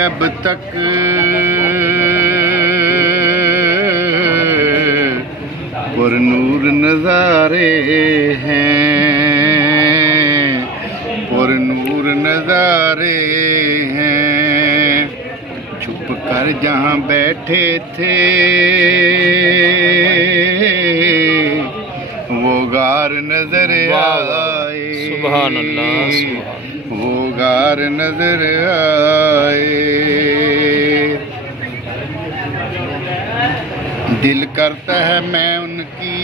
अब तक पुरनूर नज़ारे हैं, पुरनूर नज़ारे हैं। छुप कर जहाँ बैठे थे वो गार नजर आए, सुभान अल्लाह, वो गार नजर आए। दिल करता है मैं उनकी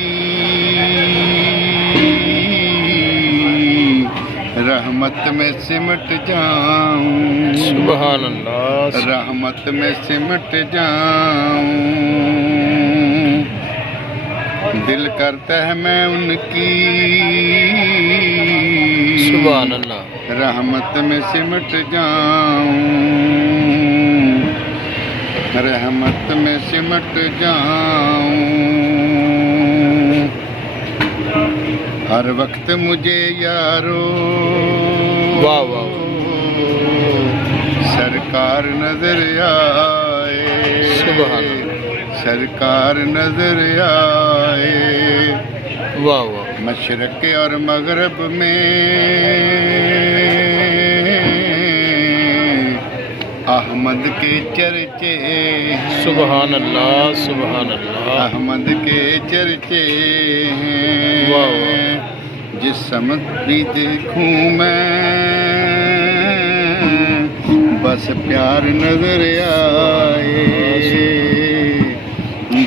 रहमत में सिमट जाऊं, सुभान अल्लाह, रहमत में सिमट जाऊं। दिल करता है मैं उनकी सुभान अल्लाह, रहमत में सिमट जाऊं, रहमत में सिमट जाऊं। हर वक्त मुझे यारो वाह वाह, सरकार नजर आए, सुभान, सरकार नजर आए। वाह वाह, मशरक़ और मगरब में अहमद के चर्चे हैं, सुभान अल्लाह, सुभान अल्लाह, अहमद के चर्चे हैं। वाह, जिस समझ भी देखूं मैं बस प्यार नजर आए,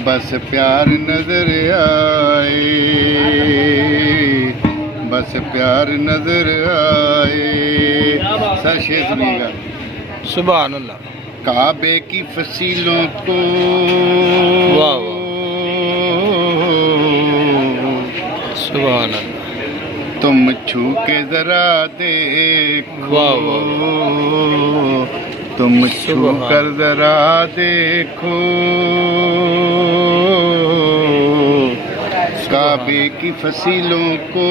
बस प्यार नजर आए, बस प्यार नजर आए। सर शेर सुनिएगा। सुभान अल्लाह, काबे की फसीलों को वाह सुभान अल्लाह, तुम छू के जरा देखो, वाह तुम छू कर जरा देखो। काबे की फसीलों को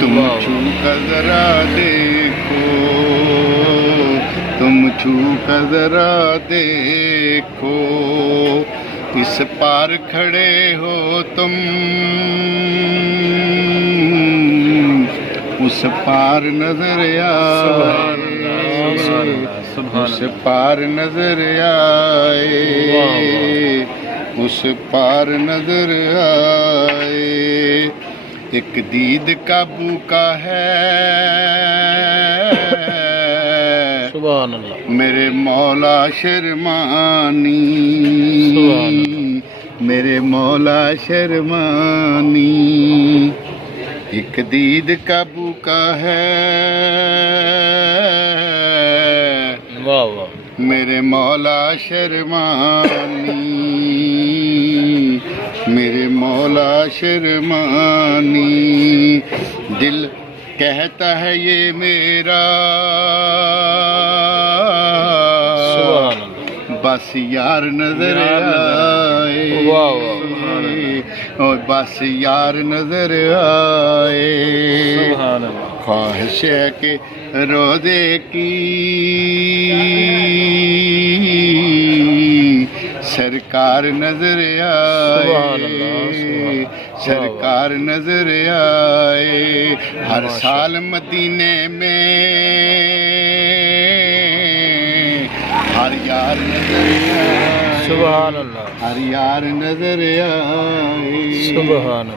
तुम छू कर जरा देखो, तुम छू कर जरा देखो। इस पार खड़े हो तुम, उस पार नजर आए, उस पार नजर आए, उस पार नजर आए। एक दीद काबू का है, सुभान अल्लाह, मेरे मौला शर्मानी, मेरे मौला शर्मानी। एक दीद काबू का है, वाह वाह, मेरे मौला शर्मानी, मेरे मौला शर्मानी। दिल कहता है ये मेरा सुभान अल्लाह, बस यार नजर आए, और बस यार नजर आए। सुभान अल्लाह, ख्वाहिश है के रोज़े की सरकार नजर आए, सरकार नजर आए। हर साल मदीने में हर यार नजर आए, सुभान अल्लाह, हर यार नजर आए, सुभान अल्लाह।